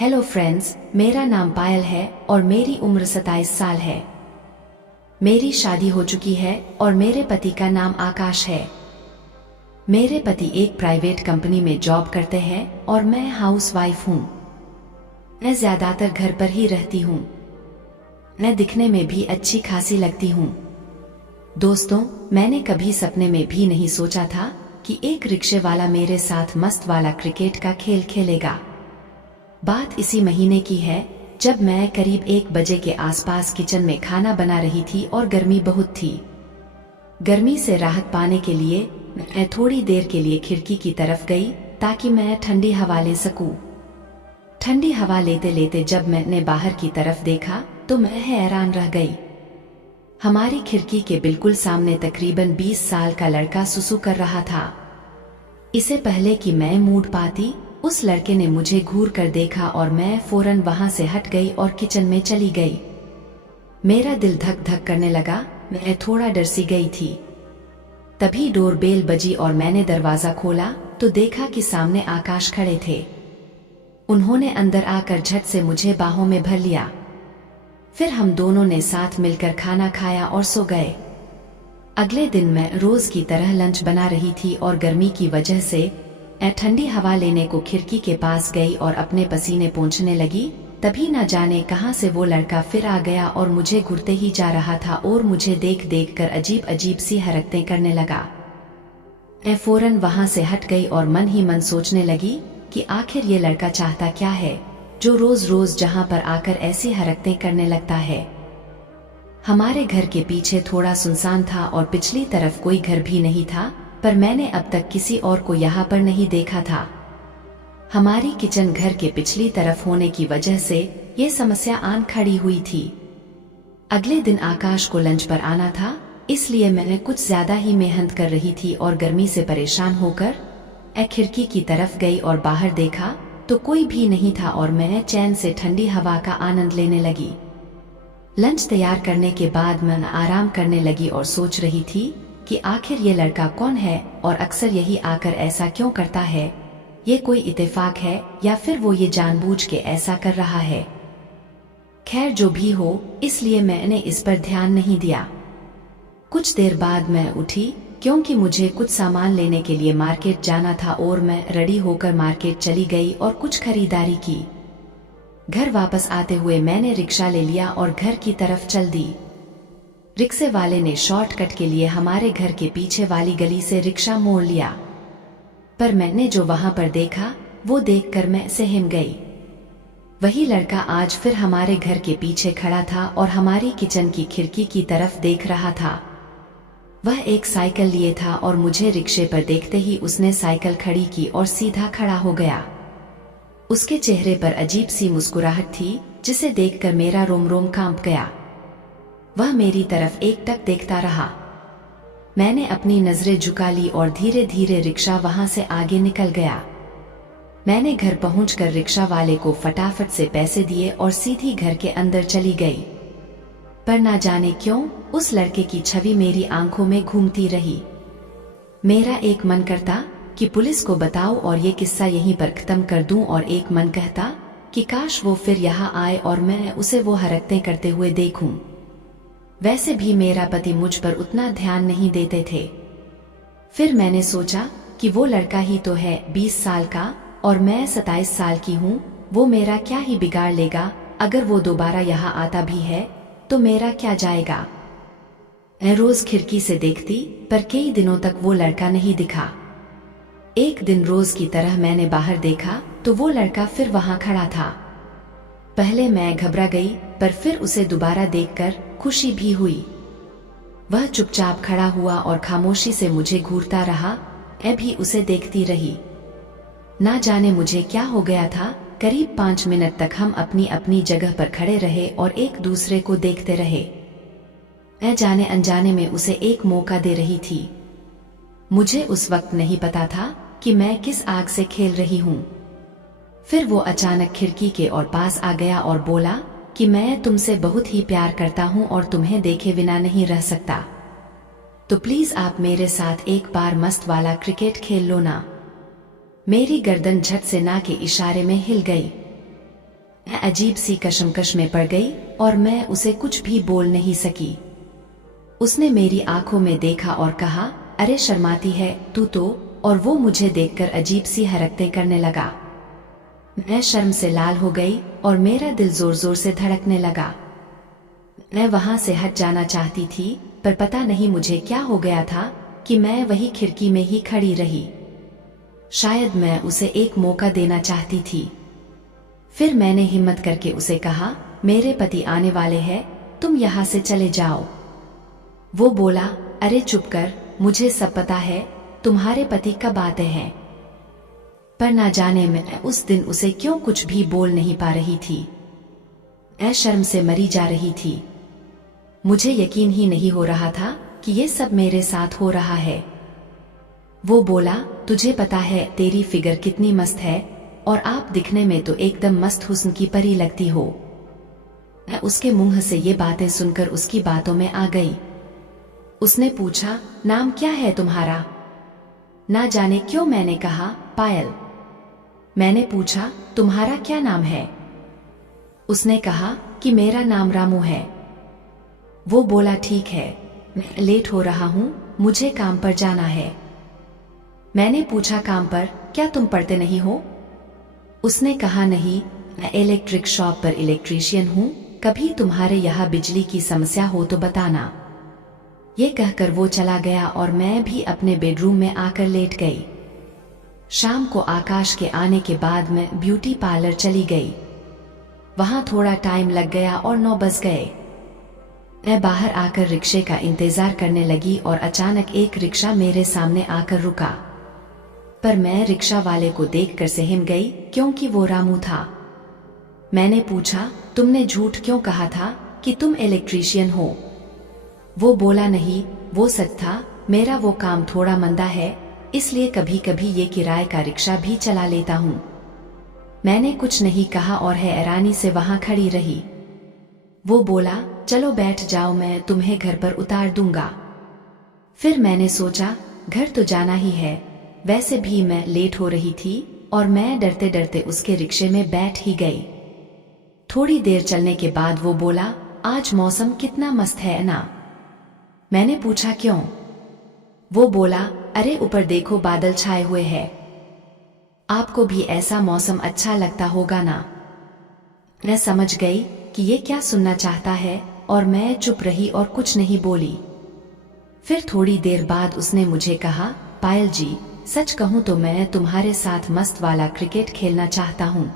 Hello friends, मेरा नाम पायल है और मेरी उम्र 27 साल है। मेरी शादी हो चुकी है और मेरे पति का नाम आकाश है। मेरे पति एक प्राइवेट कंपनी में जॉब करते हैं और मैं हाउसवाइफ हूँ। मैं ज्यादातर घर पर ही रहती हूँ। मैं दिखने में भी अच्छी खासी लगती हूँ। दोस्तों, मैंने कभी सपने में भी नहीं सोचा था कि एक रिक्शे वाला मेरे साथ मस्त वाला क्रिकेट का खेल खेलेगा। बात इसी महीने की है जब मैं करीब 1 बजे के आसपास किचन में खाना बना रही थी और गर्मी बहुत थी। गर्मी से राहत पाने के लिए मैं थोड़ी देर के लिए खिड़की की तरफ गई ताकि मैं ठंडी हवा ले सकूं। ठंडी हवा लेते लेते जब मैंने बाहर की तरफ देखा तो मैं हैरान रह गई। हमारी खिड़की के बिल्कुल सामने तकरीबन 20 साल का लड़का सुसु कर रहा था। इससे पहले कि मैं मूड पाती, उस लड़के ने मुझे घूर कर देखा और मैं फौरन वहां से हट गई और किचन में चली गई। मेरा दिल धक धक करने लगा। मैं थोड़ा डर सी गई थी। तभी डोरबेल बजी और मैंने दरवाजा खोला तो देखा कि सामने आकाश खड़े थे। उन्होंने अंदर आकर झट से मुझे बाहों में भर लिया। फिर हम दोनों ने साथ मिलकर खाना खाया और सो गए। अगले दिन मैं रोज की तरह लंच बना रही थी और गर्मी की वजह से ठंडी हवा लेने को खिड़की के पास गई और अपने पसीने पोंछने लगी। तभी न जाने कहां से वो लड़का फिर आ गया और मुझे घूरते ही जा रहा था और मुझे देख देख कर अजीब अजीब सी हरकतें करने लगा। मैं फौरन वहां से हट गई और मन ही मन सोचने लगी कि आखिर ये लड़का चाहता क्या है जो रोज रोज जहां पर आकर ऐसी हरकतें करने लगता है। हमारे घर के पीछे थोड़ा सुनसान था और पिछली तरफ कोई घर भी नहीं था, पर मैंने अब तक किसी और को यहाँ पर नहीं देखा था। हमारी किचन घर के पिछली तरफ होने की वजह से ये समस्या आन खड़ी हुई थी। अगले दिन आकाश को लंच पर आना था, इसलिए मैंने कुछ ज्यादा ही मेहनत कर रही थी और गर्मी से परेशान होकर खिड़की की तरफ गई और बाहर देखा तो कोई भी नहीं था और मैं चैन से ठंडी हवा का आनंद लेने लगी। लंच तैयार करने के बाद मैं आराम करने लगी और सोच रही थी कि आखिर ये लड़का कौन है और अक्सर यही आकर ऐसा क्यों करता है। ये कोई इत्तेफाक है या फिर वो ये जानबूझ के ऐसा कर रहा है। खैर जो भी हो, इसलिए मैंने इस पर ध्यान नहीं दिया। कुछ देर बाद मैं उठी क्योंकि मुझे कुछ सामान लेने के लिए मार्केट जाना था और मैं रेडी होकर मार्केट चली गई और कुछ खरीदारी की। घर वापस आते हुए मैंने रिक्शा ले लिया और घर की तरफ चल दी। रिक्शे वाले ने शॉर्टकट के लिए हमारे घर के पीछे वाली गली से रिक्शा मोड़ लिया, पर मैंने जो वहां पर देखा वो देखकर मैं सहम गई। वही लड़का आज फिर हमारे घर के पीछे खड़ा था और हमारी किचन की खिड़की की तरफ देख रहा था। वह एक साइकिल लिए था और मुझे रिक्शे पर देखते ही उसने साइकिल खड़ी की और सीधा खड़ा हो गया। उसके चेहरे पर अजीब सी मुस्कुराहट थी जिसे देखकर मेरा रोम रोम कांप गया। वह मेरी तरफ एकटक देखता रहा। मैंने अपनी नजरें झुका ली और धीरे धीरे रिक्शा वहां से आगे निकल गया। मैंने घर पहुंचकर रिक्शा वाले को फटाफट से पैसे दिए और सीधी घर के अंदर चली गई। पर ना जाने क्यों उस लड़के की छवि मेरी आंखों में घूमती रही। मेरा एक मन करता कि पुलिस को बताओ और ये किस्सा यहीं पर खत्म कर दूं, और एक मन कहता कि काश वो फिर यहाँ आए और मैं उसे वो हरकतें करते हुए देखूं। वैसे भी मेरा पति मुझ पर उतना ध्यान नहीं देते थे। फिर मैंने सोचा कि वो लड़का ही तो है 20 साल का और मैं 27 साल की हूँ, वो मेरा क्या ही बिगाड़ लेगा। अगर वो दोबारा यहाँ आता भी है तो मेरा क्या जाएगा। मैं रोज खिड़की से देखती, पर कई दिनों तक वो लड़का नहीं दिखा। एक दिन रोज की तरह मैंने बाहर देखा तो वो लड़का फिर वहां खड़ा था। पहले मैं घबरा गई, पर फिर उसे दोबारा देखकर खुशी भी हुई। वह चुपचाप खड़ा हुआ और खामोशी से मुझे घूरता रहा। मैं भी उसे देखती रही। ना जाने मुझे क्या हो गया था, करीब 5 मिनट तक हम अपनी अपनी जगह पर खड़े रहे और एक दूसरे को देखते रहे। मैं जाने अनजाने में उसे एक मौका दे रही थी। मुझे उस वक्त नहीं पता था कि मैं किस आग से खेल रही हूँ। फिर वो अचानक खिड़की के और पास आ गया और बोला कि मैं तुमसे बहुत ही प्यार करता हूँ और तुम्हें देखे बिना नहीं रह सकता, तो प्लीज आप मेरे साथ एक बार मस्त वाला क्रिकेट खेल लो ना। मेरी गर्दन झट से ना के इशारे में हिल गई। मैं अजीब सी कशमकश में पड़ गई और मैं उसे कुछ भी बोल नहीं सकी। उसने मेरी आंखों में देखा और कहा, अरे शर्माती है तू तो, और वो मुझे देखकर अजीब सी हरकतें करने लगा। मैं शर्म से लाल हो गई और मेरा दिल जोर जोर से धड़कने लगा। मैं वहां से हट जाना चाहती थी, पर पता नहीं मुझे क्या हो गया था कि मैं वही खिड़की में ही खड़ी रही। शायद मैं उसे एक मौका देना चाहती थी। फिर मैंने हिम्मत करके उसे कहा, मेरे पति आने वाले हैं, तुम यहाँ से चले जाओ। वो बोला, अरे चुप कर, मुझे सब पता है, तुम्हारे पति कब आते हैं। पर ना जाने मैं उस दिन उसे क्यों कुछ भी बोल नहीं पा रही थी। मैं शर्म से मरी जा रही थी। मुझे यकीन ही नहीं हो रहा था कि ये सब मेरे साथ हो रहा है। वो बोला, तुझे पता है तेरी फिगर कितनी मस्त है, और आप दिखने में तो एकदम मस्त हुस्न की परी लगती हो। मैं उसके मुंह से ये बातें सुनकर उसकी बातों में आ गई। उसने पूछा, नाम क्या है तुम्हारा? ना जाने क्यों मैंने कहा, पायल। मैंने पूछा, तुम्हारा क्या नाम है? उसने कहा कि मेरा नाम रामू है। वो बोला, ठीक है, मैं लेट हो रहा हूं, मुझे काम पर जाना है। मैंने पूछा, काम पर? क्या तुम पढ़ते नहीं हो? उसने कहा, नहीं, मैं इलेक्ट्रिक शॉप पर इलेक्ट्रीशियन हूं, कभी तुम्हारे यहाँ बिजली की समस्या हो तो बताना। ये कहकर वो चला गया और मैं भी अपने बेडरूम में आकर लेट गई। शाम को आकाश के आने के बाद मैं ब्यूटी पार्लर चली गई। वहां थोड़ा टाइम लग गया और 9 बज गए। मैं बाहर आकर रिक्शे का इंतजार करने लगी और अचानक एक रिक्शा मेरे सामने आकर रुका। पर मैं रिक्शा वाले को देखकर सहम गई, क्योंकि वो रामू था। मैंने पूछा, तुमने झूठ क्यों कहा था कि तुम इलेक्ट्रीशियन हो? वो बोला, नहीं, वो सच था, मेरा वो काम थोड़ा मंदा है, इसलिए कभी कभी ये किराए का रिक्शा भी चला लेता हूँ। मैंने कुछ नहीं कहा और हैरानी से वहां खड़ी रही। वो बोला, चलो बैठ जाओ, मैं तुम्हें घर पर उतार दूंगा। फिर मैंने सोचा, घर तो जाना ही है, वैसे भी मैं लेट हो रही थी, और मैं डरते डरते उसके रिक्शे में बैठ ही गई। थोड़ी देर चलने के बाद वो बोला, आज मौसम कितना मस्त है ना? मैंने पूछा, क्यों? वो बोला, अरे ऊपर देखो, बादल छाए हुए हैं, आपको भी ऐसा मौसम अच्छा लगता होगा ना? मैं समझ गई कि ये क्या सुनना चाहता है, और मैं चुप रही और कुछ नहीं बोली। फिर थोड़ी देर बाद उसने मुझे कहा, पायल जी, सच कहूं तो मैं तुम्हारे साथ मस्त वाला क्रिकेट खेलना चाहता हूं।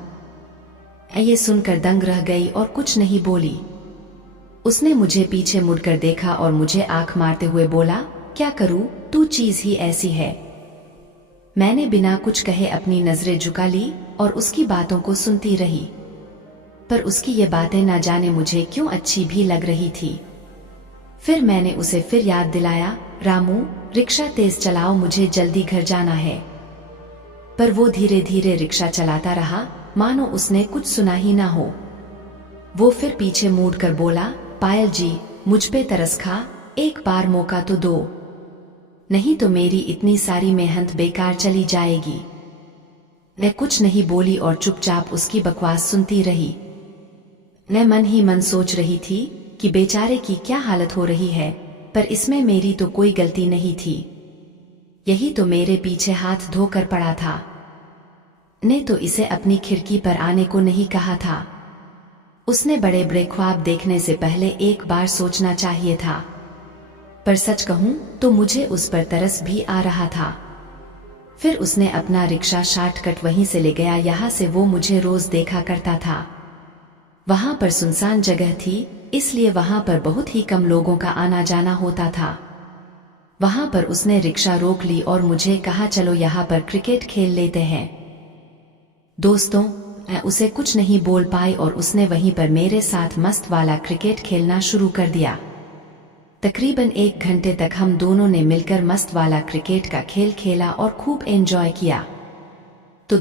ये सुनकर दंग रह गई और कुछ नहीं बोली। उसने मुझे पीछे मुड़कर देखा और मुझे आंख मारते हुए बोला, क्या करूं, तू चीज ही ऐसी है। मैंने बिना कुछ कहे अपनी नजरें झुका ली और उसकी बातों को सुनती रही। पर उसकी ये बातें ना जाने मुझे क्यों अच्छी भी लग रही थी। फिर मैंने उसे फिर याद दिलाया, रामू, रिक्शा तेज चलाओ, मुझे जल्दी घर जाना है। पर वो धीरे धीरे रिक्शा चलाता रहा, मानो उसने कुछ सुना ही ना हो। वो फिर पीछे मुड़कर बोला, पायल जी, मुझ पे तरस खा, एक बार मौका तो दो, नहीं तो मेरी इतनी सारी मेहनत बेकार चली जाएगी। मैं कुछ नहीं बोली और चुपचाप उसकी बकवास सुनती रही। मैं मन ही मन सोच रही थी कि बेचारे की क्या हालत हो रही है, पर इसमें मेरी तो कोई गलती नहीं थी। यही तो मेरे पीछे हाथ धोकर पड़ा था, ने तो इसे अपनी खिड़की पर आने को नहीं कहा था। उसने बड़े बड़े ख्वाब देखने से पहले एक बार सोचना चाहिए था। पर सच कहूं तो मुझे उस पर तरस भी आ रहा था। फिर उसने अपना रिक्शा शॉर्टकट वहीं से ले गया, यहाँ से वो मुझे रोज देखा करता था। वहां पर सुनसान जगह थी, इसलिए वहां पर बहुत ही कम लोगों का आना जाना होता था। वहां पर उसने रिक्शा रोक ली और मुझे कहा, चलो यहाँ पर क्रिकेट खेल लेते हैं। दोस्तों, मैं उसे कुछ नहीं बोल पाई और उसने वहीं पर मेरे साथ मस्त वाला क्रिकेट खेलना शुरू कर दिया। तकरीबन 1 घंटे तक हम दोनों ने मिलकर मस्त वाला क्रिकेट का खेल खेला और खूब एंजॉय किया।